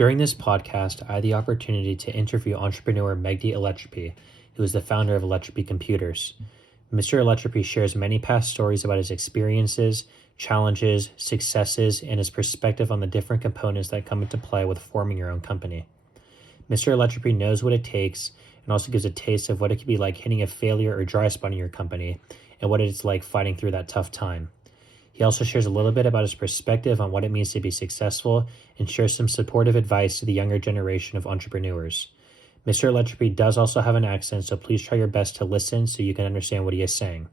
During this podcast, I had the opportunity to interview entrepreneur Magdy, who is the founder of Electropy Computers. Mr. Electropy shares many past stories about his experiences, challenges, successes, and his perspective on the different components that come into play with forming your own company. Mr. Electropy knows what it takes and also gives a taste of what it could be like hitting a failure or dry spot in your company and what it's like fighting through that tough time. He also shares a little bit about his perspective on what it means to be successful and shares some supportive advice to the younger generation of entrepreneurs. Mr. Electropy does also have an accent, so please try your best to listen so you can understand what he is saying.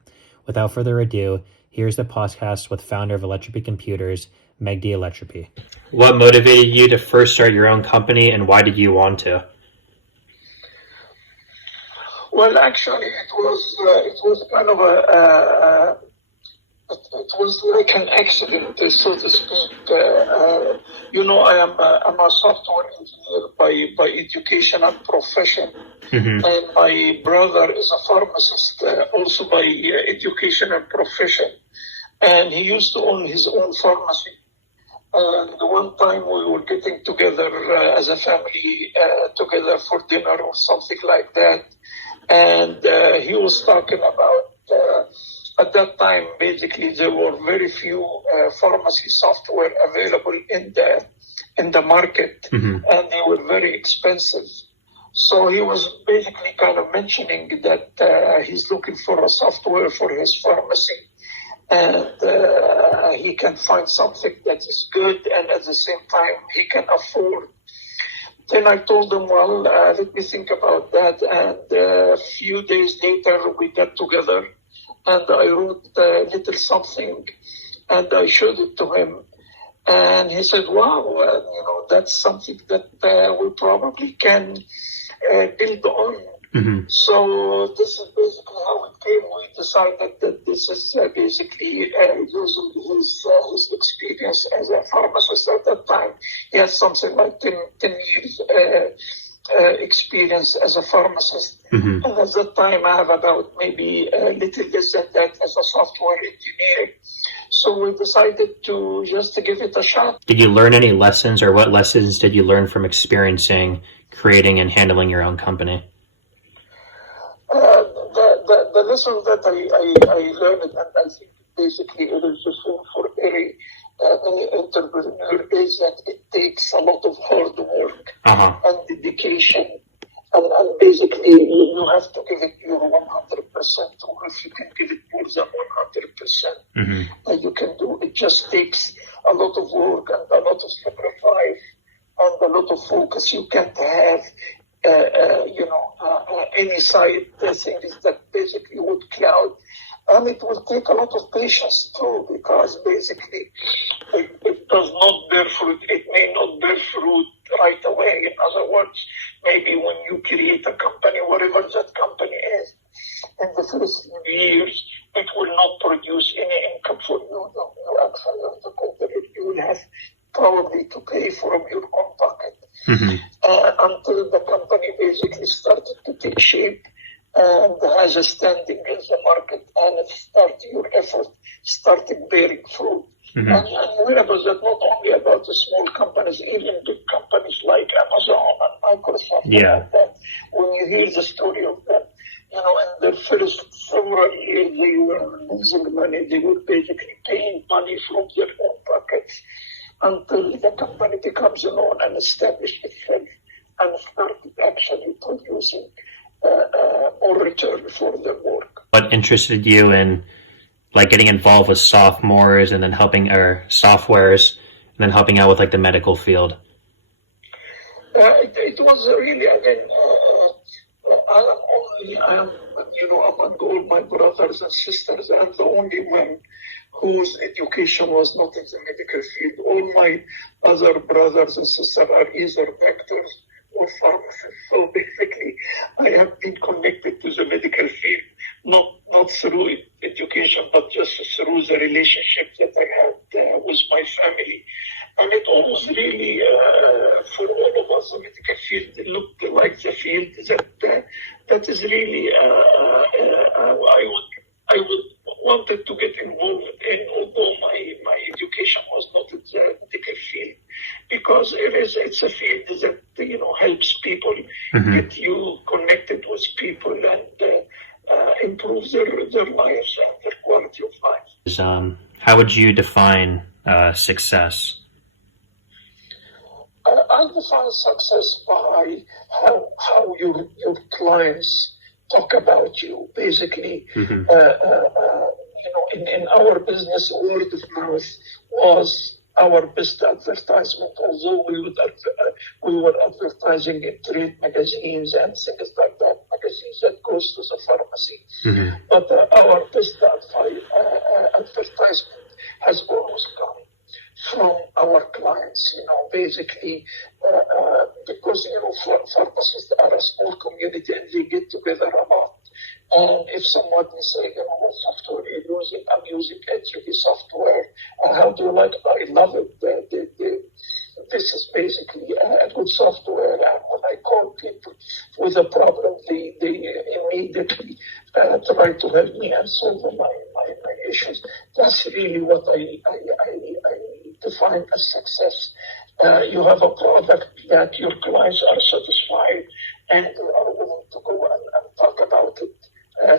Without further ado, here's the podcast with founder of Electropy Computers, Magdy Electropy. What motivated you to first start your own company, and why did you want to? Well, actually, it was kind of it was like an accident, so to speak. I'm a software engineer by education and profession, and my brother is a pharmacist, also by education and profession, and he used to own his own pharmacy. And one time we were getting together as a family, together for dinner or something like that, and he was talking about. At that time, basically, there were very few pharmacy software available in the market, and they were very expensive. So he was basically kind of mentioning that he's looking for a software for his pharmacy, and he can find something that is good and at the same time he can afford. Then I told him, well, let me think about that. And a few days later, we got together. And I wrote a little something, and I showed it to him. And he said, wow, that's something that we probably can build on. So this is basically how it came. We decided that this is basically using his experience as a pharmacist at that time. He had something like 10 years experience as a pharmacist. And at that time, I have about maybe a little less than that as a software engineer. So we decided to just give it a shot. Did you learn any lessons, or what lessons did you learn from experiencing, creating, and handling your own company? The lesson that I learned, and I think basically it is the same for any entrepreneur, is that it takes a lot of hard work and dedication. And basically, you have to give it your 100%, or if you can give it more than 100%, you can do. It just takes a lot of work and a lot of sacrifice and a lot of focus. You can't have, any side things that basically would cloud. And it will take a lot of patience too, because basically it does not bear fruit. It may not bear fruit right away. In other words, maybe when you create a company, whatever that company is, in the first few years, it will not produce any income for you. You actually have to contribute. You will have probably to pay from your own pocket until the company basically started to take shape and has a standing in the market, and your effort started bearing fruit. And you hear about that not only about the small companies, even big companies like Amazon and Microsoft. Like that. When you hear the story of them, in their first several years, they were losing money. They were basically paying money from their own pockets until the company becomes known and established itself and started actually producing more return for their work. What interested you in getting involved with sophomores and then helping softwares and then helping out with the medical field? It was really, again, I'm among all my brothers and sisters, I'm the only one whose education was not in the medical field. All my other brothers and sisters are either doctors or pharmacists. So basically, I have been connected to the medical field, not through education, but just through the relationship that I had with my family. And it almost really, for all of us, the medical field looked like the field that is really, I would wanted to get involved in, although my education was not in the medical field, because it's a field field that helps people get you connected with people and improve their lives and their quality of life. How would you define success? I define success by how your clients talk about you. Basically, in our business, word of mouth was our best advertisement. Although we were advertising in trade magazines and things like that, magazines that goes to the pharmacy. But our best advertisement has always come from our clients, basically, because, pharmacists are a small community and they get together a lot. And if someone is saying, what software are you using? I'm using HTTP software. How do you like it? I love it. This is basically a good software. And when I call people with a problem, they immediately try to help me and solve my issues. That's really what I define as success. You have a product that your clients are satisfied and are willing to go and talk about it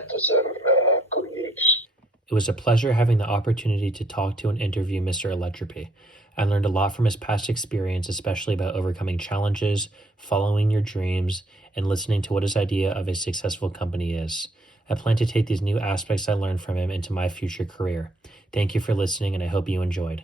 to their colleagues. It was a pleasure having the opportunity to talk to and interview Mr. Electropy. I learned a lot from his past experience, especially about overcoming challenges, following your dreams, and listening to what his idea of a successful company is. I plan to take these new aspects I learned from him into my future career. Thank you for listening, and I hope you enjoyed.